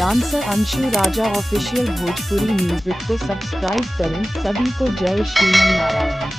Dancer Anshu राजा official Bhojpuri music को subscribe करें। सभी को जय श्री नारायण।